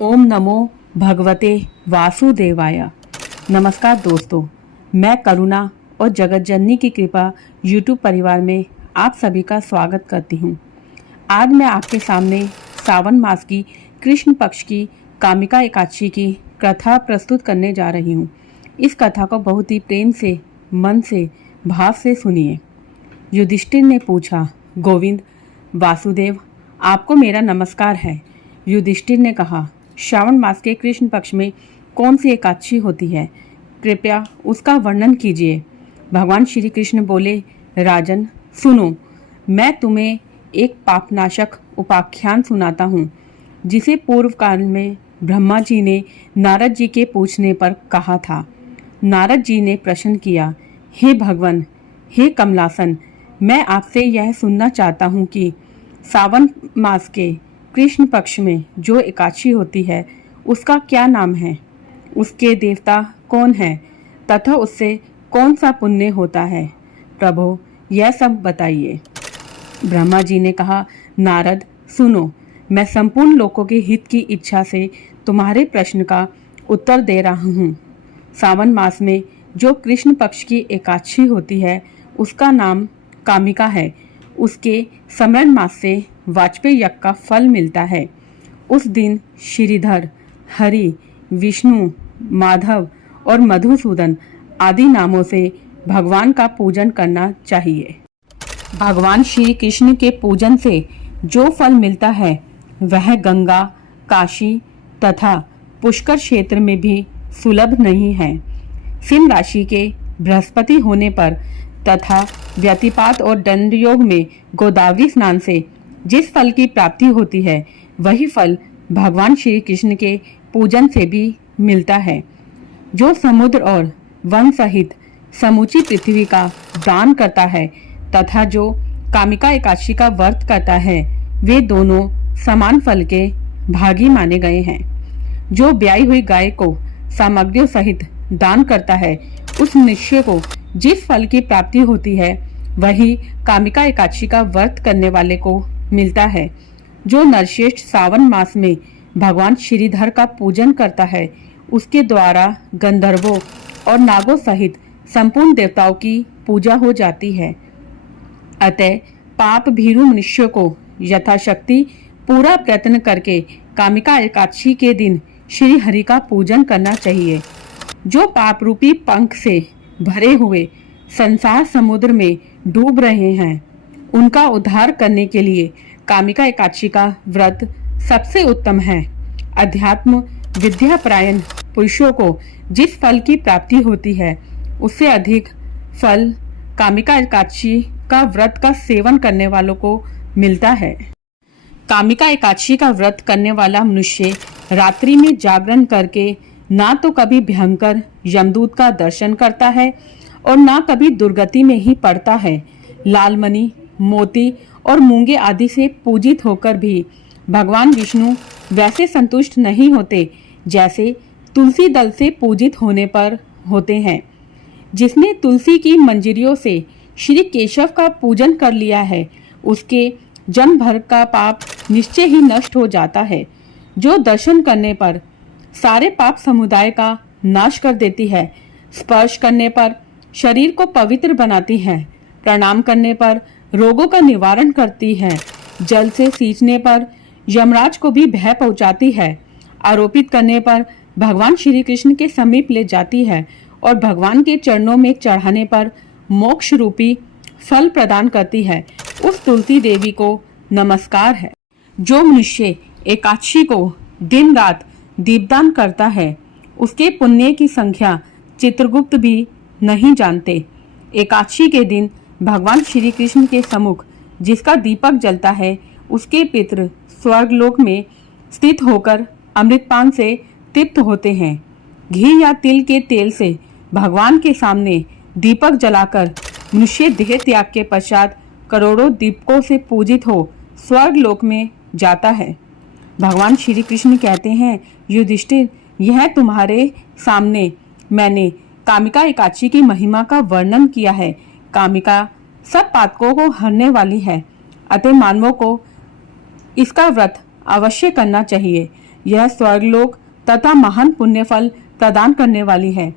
ओम नमो भगवते वासुदेवाय। नमस्कार दोस्तों, मैं करुणा और जगत जननी की कृपा यूट्यूब परिवार में आप सभी का स्वागत करती हूँ। आज मैं आपके सामने सावन मास की कृष्ण पक्ष की कामिका एकादशी की कथा प्रस्तुत करने जा रही हूँ। इस कथा को बहुत ही प्रेम से, मन से, भाव से सुनिए। युधिष्ठिर ने पूछा, गोविंद वासुदेव, आपको मेरा नमस्कार है। युधिष्ठिर ने कहा, श्रावण मास के कृष्ण पक्ष में कौन सी एकादशी होती है, कृपया उसका वर्णन कीजिए। भगवान श्री कृष्ण बोले, राजन सुनो, मैं तुम्हें एक पापनाशक उपाख्यान सुनाता हूँ, जिसे पूर्व काल में ब्रह्मा जी ने नारद जी के पूछने पर कहा था। नारद जी ने प्रश्न किया, हे भगवान, हे कमलासन, मैं आपसे यह सुनना चाहता हूँ कि सावन मास के कृष्ण पक्ष में जो एकादशी होती है उसका क्या नाम है, उसके देवता कौन है तथा उससे कौन सा पुण्य होता है। प्रभु, यह सब बताइए। ब्रह्मा जी ने कहा, नारद सुनो, मैं संपूर्ण लोगों के हित की इच्छा से तुम्हारे प्रश्न का उत्तर दे रहा हूँ। सावन मास में जो कृष्ण पक्ष की एकादशी होती है उसका नाम कामिका है। उसके समरण मास से वाजपेय यज्ञ का फल मिलता है। उस दिन श्रीधर, हरि, विष्णु, माधव और मधुसूदन आदि नामों से भगवान का पूजन करना चाहिए। भगवान श्री कृष्ण के पूजन से जो फल मिलता है वह गंगा, काशी तथा पुष्कर क्षेत्र में भी सुलभ नहीं है। सिंह राशि के बृहस्पति होने पर तथा व्यतिपात और दंड योग में गोदावरी स्नान से जिस फल की प्राप्ति होती है वही फल भगवान श्री कृष्ण के पूजन से भी मिलता है। जो समुद्र और वन सहित समूची पृथ्वी का दान करता है तथा जो कामिका एकादशी का व्रत करता है, वे दोनों समान फल के भागी माने गए हैं। जो ब्याई हुई गाय को सामग्रियों सहित दान करता है, उस निश्चय को जिस फल की प्राप्ति होती है वही कामिका एकादशी का व्रत करने वाले को मिलता है। जो नरश्रेष्ठ सावन मास में भगवान श्रीधर का पूजन करता है, उसके द्वारा गंधर्वों और नागों सहित संपूर्ण देवताओं की पूजा हो जाती है। अतः पाप भीरु मनुष्य को यथाशक्ति पूरा प्रयत्न करके कामिका एकादशी के दिन श्री हरि का पूजन करना चाहिए। जो पाप रूपी पंख से भरे हुए संसार समुद्र में डूब रहे हैं, उनका उद्धार करने के लिए कामिका एकादशी का व्रत सबसे उत्तम है। अध्यात्म विद्या परायण पुरुषों को जिस फल की प्राप्ति होती है उससे अधिक फल कामिका एकादशी का व्रत का सेवन करने वालों को मिलता है। कामिका एकादशी का व्रत करने वाला मनुष्य रात्रि में जागरण करके ना तो कभी भयंकर यमदूत का दर्शन करता है और ना कभी दुर्गति में ही पड़ता है। लालमणि, मोती और मूंगे आदि से पूजित होकर भी भगवान विष्णु वैसे संतुष्ट नहीं होते जैसे तुलसी दल से पूजित होने पर होते हैं। जिसने तुलसी की मंजरियों से श्री केशव का पूजन कर लिया है, उसके जन्म भर का पाप निश्चय ही नष्ट हो जाता है। जो दर्शन करने पर सारे पाप समुदाय का नाश कर देती है, स्पर्श करने पर शरीर को पवित्र बनाती है, प्रणाम करने पर रोगों का निवारण करती है, जल से सींचने पर यमराज को भी भय पहुंचाती है, आरोपित करने पर भगवान श्री कृष्ण के समीप ले जाती है और भगवान के चरणों में चढ़ाने पर मोक्ष रूपी फल प्रदान करती है, उस तुलसी देवी को नमस्कार है। जो मनुष्य एकादशी को दिन रात दीपदान करता है, उसके पुण्य की संख्या चित्रगुप्त भी नहीं जानते। एकादशी के दिन भगवान श्री कृष्ण के सम्मुख जिसका दीपक जलता है, उसके पितृ स्वर्गलोक में स्थित होकर अमृतपान से तृप्त होते हैं। घी या तिल के तेल से भगवान के सामने दीपक जलाकर मनुष्य देह त्याग के पश्चात करोड़ों दीपकों से पूजित हो स्वर्गलोक में जाता है। भगवान श्री कृष्ण कहते हैं, युधिष्ठिर, यह तुम्हारे सामने मैंने कामिका एकादशी की महिमा का वर्णन किया है। कामिका सब पातकों को हरने वाली है, अतः मानवों को इसका व्रत अवश्य करना चाहिए। यह स्वर्गलोक तथा महान पुण्य फल प्रदान करने वाली है।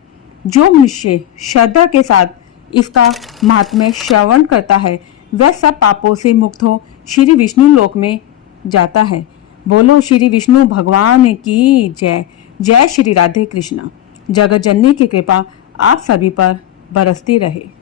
जो मनुष्य श्रद्धा के साथ इसका महात्म्य श्रवण करता है वह सब पापों से मुक्त हो श्री विष्णु लोक में जाता है। बोलो श्री विष्णु भगवान की जय। जय श्री राधे कृष्ण। जगत जननी की कृपा आप सभी पर बरसती रहे।